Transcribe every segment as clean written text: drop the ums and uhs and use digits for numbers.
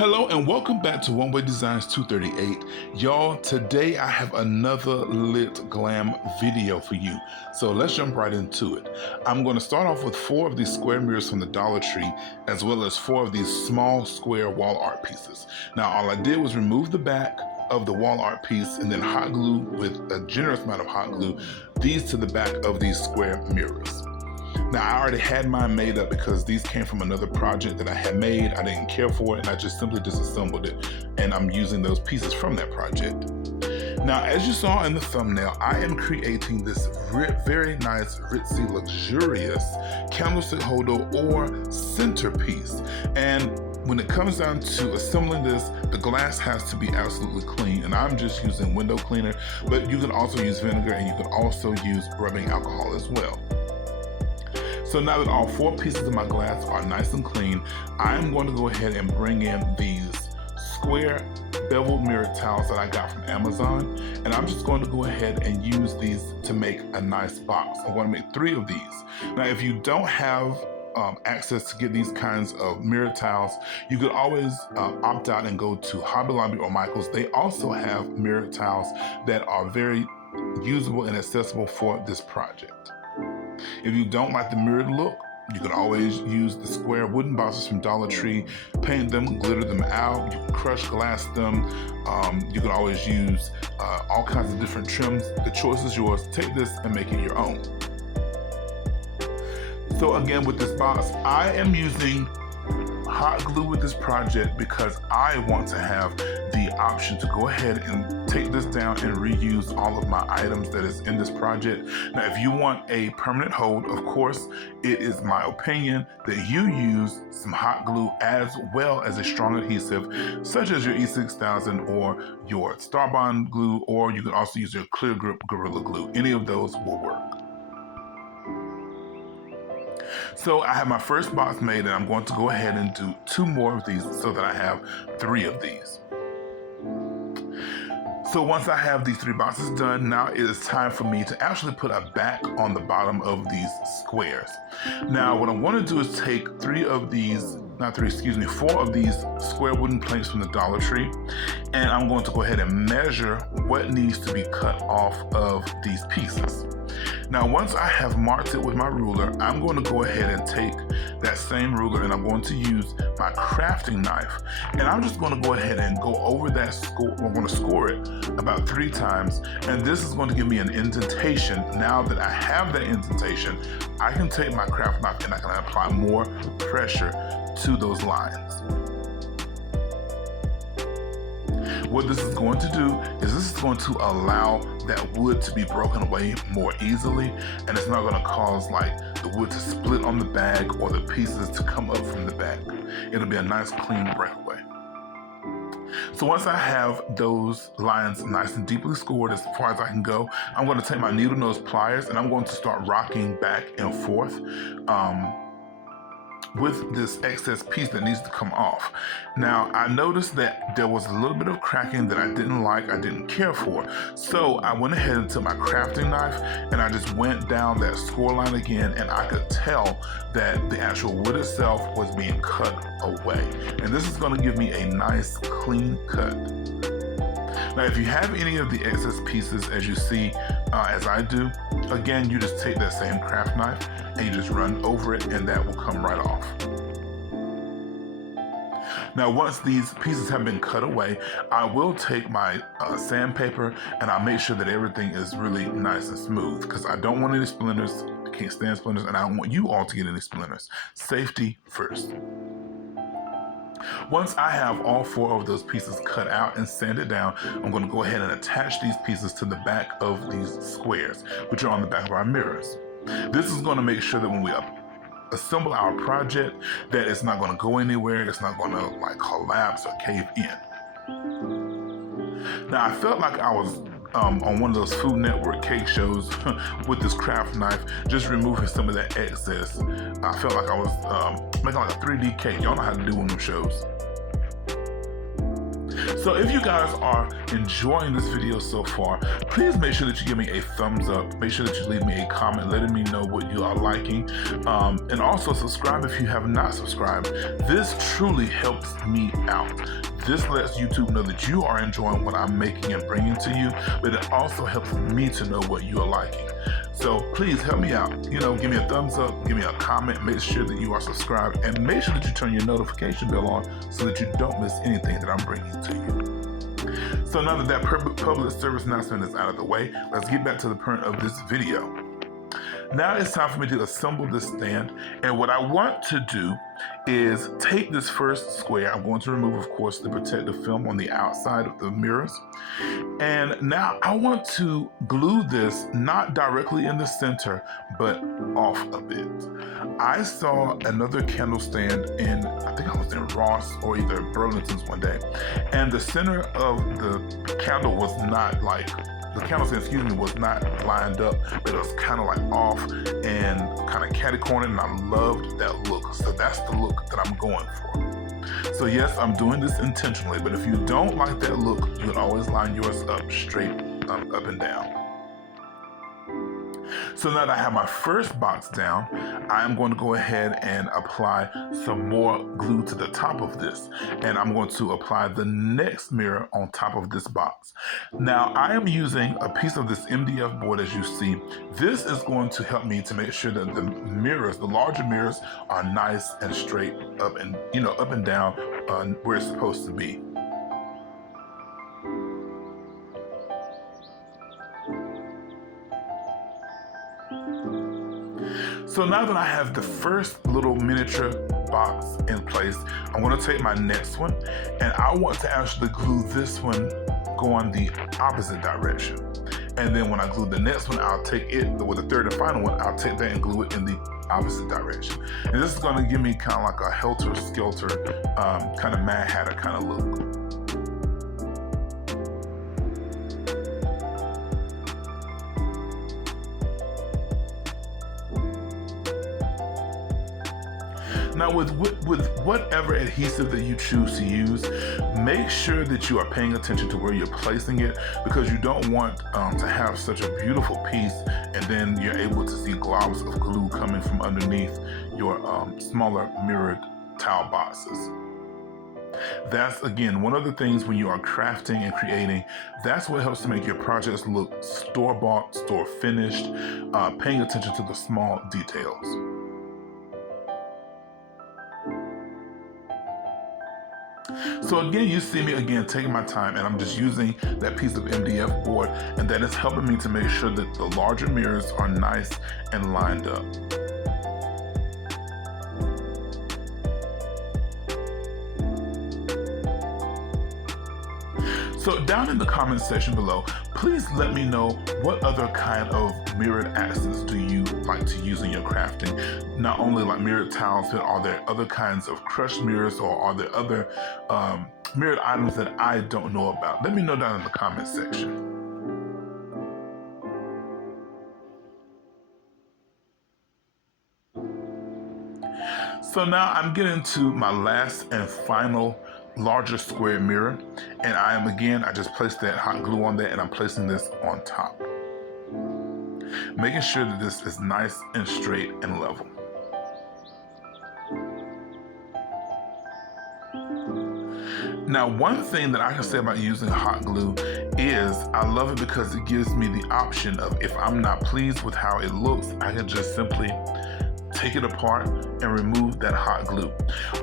Hello and welcome back to One Way Designs 238. Y'all, today I have another lit glam video for you. So let's jump right into it. I'm going to start off with 4 of these square mirrors from the Dollar Tree, as well as 4 of these small square wall art pieces. Now all I did was remove the back of the wall art piece and then hot glue with a generous amount of hot glue these to the back of these square mirrors. Now I already had mine made up because these came from another project that I had made. I didn't care for it and I just simply disassembled it, and I'm using those pieces from that project. Now, as you saw in the thumbnail, I am creating this very nice, ritzy, luxurious candlestick holder or centerpiece. And when it comes down to assembling this, the glass has to be absolutely clean, and I'm just using window cleaner, but you can also use vinegar and you can also use rubbing alcohol as well. So now that all 4 pieces of my glass are nice and clean, I'm going to go ahead and bring in these square beveled mirror tiles that I got from Amazon, and I'm just going to go ahead and use these to make a nice box. I'm going to make 3 of these. Now if you don't have access to get these kinds of mirror tiles, you could always opt out and go to Hobby Lobby or Michaels. They also have mirror tiles that are very usable and accessible for this project. If you don't like the mirrored look, you can always use the square wooden boxes from Dollar Tree, paint them, glitter them out, you can crush glass them, you can always use all kinds of different trims. The choice is yours. Take this and make it your own. So again, with this box, I am using hot glue with this project because I want to have the option to go ahead and take this down and reuse all of my items that is in this project. Now, if you want a permanent hold, of course, it is my opinion that you use some hot glue as well as a strong adhesive, such as your E6000 or your Starbond glue, or you can also use your Clear Grip Gorilla Glue. Any of those will work. So I have my first box made, and I'm going to go ahead and do 2 more of these so that I have 3 of these. So once I have these 3 boxes done, now it is time for me to actually put a back on the bottom of these squares. Now what I'm going to do is take 4 of these square wooden planks from the Dollar Tree, and I'm going to go ahead and measure what needs to be cut off of these pieces. Now, once I have marked it with my ruler, I'm going to go ahead and take that same ruler and I'm going to use my crafting knife. And I'm just going to go ahead and go over that score. I'm going to score it about 3 times. And this is going to give me an indentation. Now that I have that indentation, I can take my craft knife and I can apply more pressure to those lines. What this is going to do is this is going to allow that wood to be broken away more easily, and it's not going to cause like the wood to split on the bag or the pieces to come up from the bag. It'll be a nice clean breakaway. So once I have those lines nice and deeply scored as far as I can go, I'm going to take my needle nose pliers and I'm going to start rocking back and forth with this excess piece that needs to come off. Now, I noticed that there was a little bit of cracking that I didn't like, I didn't care for. So I went ahead and took my crafting knife and I just went down that score line again, and I could tell that the actual wood itself was being cut away. And this is going to give me a nice clean cut. Now, if you have any of the excess pieces, as you see, as I do, again, you just take that same craft knife and you just run over it and that will come right off. Now, once these pieces have been cut away, I will take my sandpaper and I'll make sure that everything is really nice and smooth, because I don't want any splinters. I can't stand splinters, and I don't want you all to get any splinters. Safety first. Once I have all 4 of those pieces cut out and sanded down, I'm going to go ahead and attach these pieces to the back of these squares, which are on the back of our mirrors. This is going to make sure that when we assemble our project, that it's not going to go anywhere, it's not going to like collapse or cave in. Now, I felt like I was on one of those Food Network cake shows with this craft knife, just removing some of that excess. I felt like I was making like a 3D cake. Y'all know how to do one of them shows. So if you guys are enjoying this video so far, please make sure that you give me a thumbs up. Make sure that you leave me a comment letting me know what you are liking. And also subscribe if you have not subscribed. This truly helps me out. This lets YouTube know that you are enjoying what I'm making and bringing to you, but it also helps me to know what you are liking. So please help me out. Give me a thumbs up, give me a comment, make sure that you are subscribed, and make sure that you turn your notification bell on so that you don't miss anything that I'm bringing to you. So now that that public service announcement is out of the way, let's get back to the point of this video. Now it's time for me to assemble this stand, and what I want to do is take this first square. I'm going to remove, of course, the protective film on the outside of the mirrors, and now I want to glue this not directly in the center, but off a bit. I saw another candle stand in, I think I was in Ross or either Burlington's one day, and the center of the candle was not the candle stand, was not lined up. It was kind of like off and kind of catty-cornered, and I loved that look. So that's the look that I'm going for. So yes, I'm doing this intentionally, but if you don't like that look, you can always line yours up straight up and down. So now that I have my first box down, I'm going to go ahead and apply some more glue to the top of this. And I'm going to apply the next mirror on top of this box. Now I am using a piece of this MDF board, as you see. This is going to help me to make sure that the mirrors, the larger mirrors, are nice and straight up and, up and down where it's supposed to be. So now that I have the first little miniature box in place, I'm going to take my next one, and I want to actually glue this one going the opposite direction. And then when I glue the next one, I'll take it, with the third and final one, I'll take that and glue it in the opposite direction. And this is going to give me kind of like a helter-skelter, kind of Mad Hatter kind of look. Now with whatever adhesive that you choose to use, make sure that you are paying attention to where you're placing it, because you don't want to have such a beautiful piece and then you're able to see globs of glue coming from underneath your smaller mirrored tile boxes. That's, again, one of the things when you are crafting and creating, that's what helps to make your projects look store-bought, store-finished, paying attention to the small details. So again, you see me again taking my time, and I'm just using that piece of MDF board, and that is helping me to make sure that the larger mirrors are nice and lined up. So down in the comment section below, please let me know what other kind of mirrored accents do you like to use in your crafting. Not only like mirrored tiles, but are there other kinds of crushed mirrors, or are there other mirrored items that I don't know about? Let me know down in the comment section. So now I'm getting to my last and final larger square mirror, and I just placed that hot glue on there, and I'm placing this on top, making sure that this is nice and straight and level. Now, one thing that I can say about using hot glue is I love it because it gives me the option of, if I'm not pleased with how it looks, I can just simply take it apart and remove that hot glue.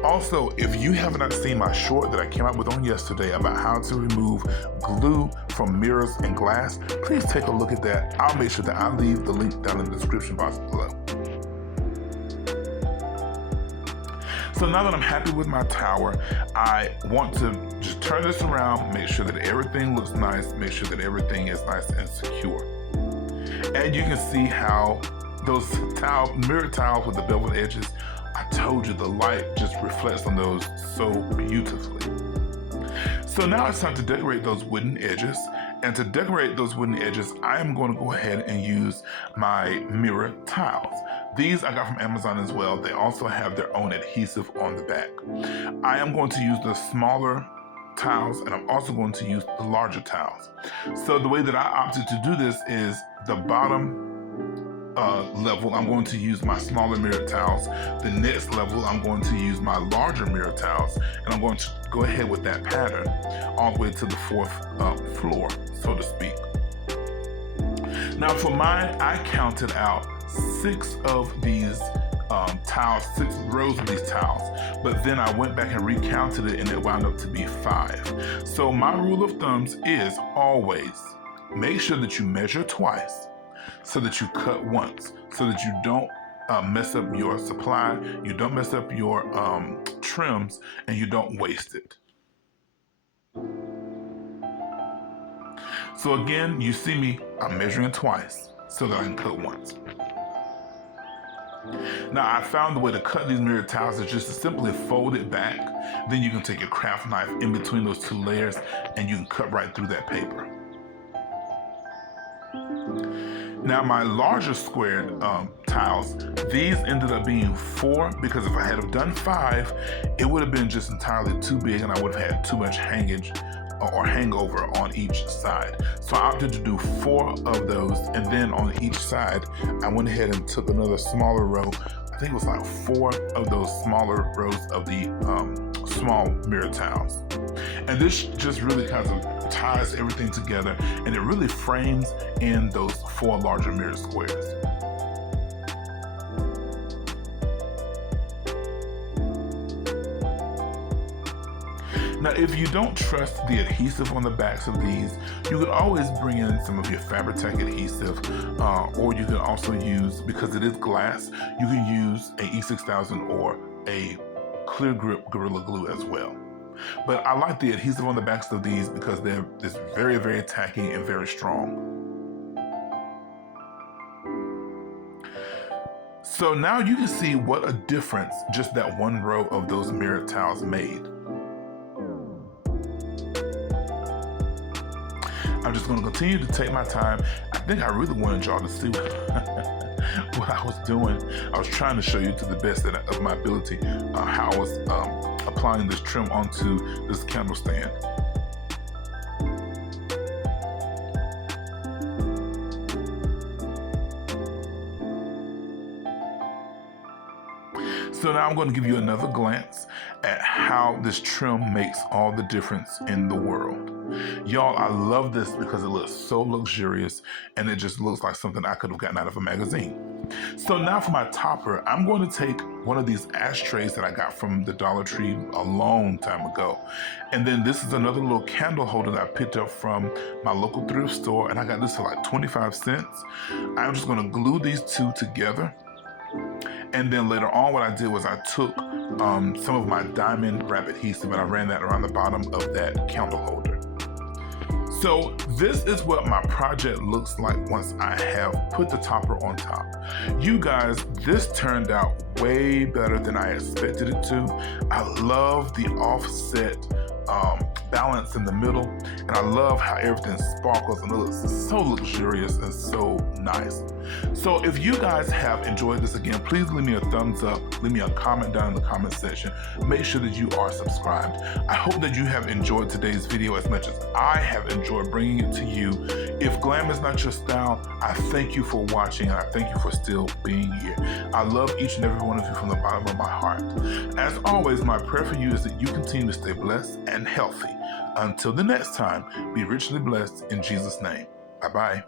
Also, if you have not seen my short that I came out with on yesterday about how to remove glue from mirrors and glass, please take a look at that. I'll make sure that I leave the link down in the description box below. So now that I'm happy with my tower, I want to just turn this around, make sure that everything looks nice, make sure that everything is nice and secure. And you can see how those mirror tiles with the beveled edges, I told you the light just reflects on those so beautifully. So now it's time to decorate those wooden edges. And to decorate those wooden edges, I am going to go ahead and use my mirror tiles. These I got from Amazon as well. They also have their own adhesive on the back. I am going to use the smaller tiles, and I'm also going to use the larger tiles. So the way that I opted to do this is the bottom level, I'm going to use my smaller mirrored tiles. The next level, I'm going to use my larger mirrored tiles, and I'm going to go ahead with that pattern all the way to the fourth floor, so to speak. Now for mine, I counted out 6 of these tiles, 6 rows of these tiles, but then I went back and recounted it and it wound up to be 5. So my rule of thumbs is always make sure that you measure twice so that you cut once, so that you don't mess up your supply, you don't mess up your trims, and you don't waste it. So again, you see me, I'm measuring twice so that I can cut once. Now I found the way to cut these mirrored tiles is just to simply fold it back. Then you can take your craft knife in between those 2 layers and you can cut right through that paper. Now my larger square tiles, these ended up being 4 because if I had have done 5, it would have been just entirely too big and I would have had too much hangage or hangover on each side. So I opted to do 4 of those, and then on each side, I went ahead and took another smaller row. I think it was like 4 of those smaller rows of the small mirror tiles. And this just really kind of ties everything together, and it really frames in those 4 larger mirror squares. Now, if you don't trust the adhesive on the backs of these, you could always bring in some of your Fabri-Tac adhesive, or you can also use, because it is glass, you can use a E6000 or a Clear Grip Gorilla Glue as well. But I like the adhesive on the backs of these because they're just very, very tacky and very strong. So now you can see what a difference just that 1 row of those mirrored tiles made. I'm just going to continue to take my time. I think I really wanted y'all to see what I was doing. I was trying to show you to the best of my ability how I was applying this trim onto this candle stand. So now I'm going to give you another glance at how this trim makes all the difference in the world. Y'all, I love this because it looks so luxurious and it just looks like something I could have gotten out of a magazine. So now for my topper, I'm going to take one of these ashtrays that I got from the Dollar Tree a long time ago. And then this is another little candle holder that I picked up from my local thrift store, and I got this for like 25 cents. I'm just going to glue these 2 together. And then later on, what I did was I took some of my diamond wrap adhesive and I ran that around the bottom of that candle holder. So this is what my project looks like once I have put the topper on top. You guys, this turned out way better than I expected it to. I love the offset balance in the middle, and I love how everything sparkles and it looks so luxurious and so nice. So if you guys have enjoyed this, again, please leave me a thumbs up, leave me a comment down in the comment section. Make sure that you are subscribed. I hope that you have enjoyed today's video as much as I have enjoyed bringing it to you. If glam is not your style, I thank you for watching and I thank you for still being here. I love each and every one of you from the bottom of my heart. As always, my prayer for you is that you continue to stay blessed and healthy. Until the next time, be richly blessed in Jesus' name. Bye-bye.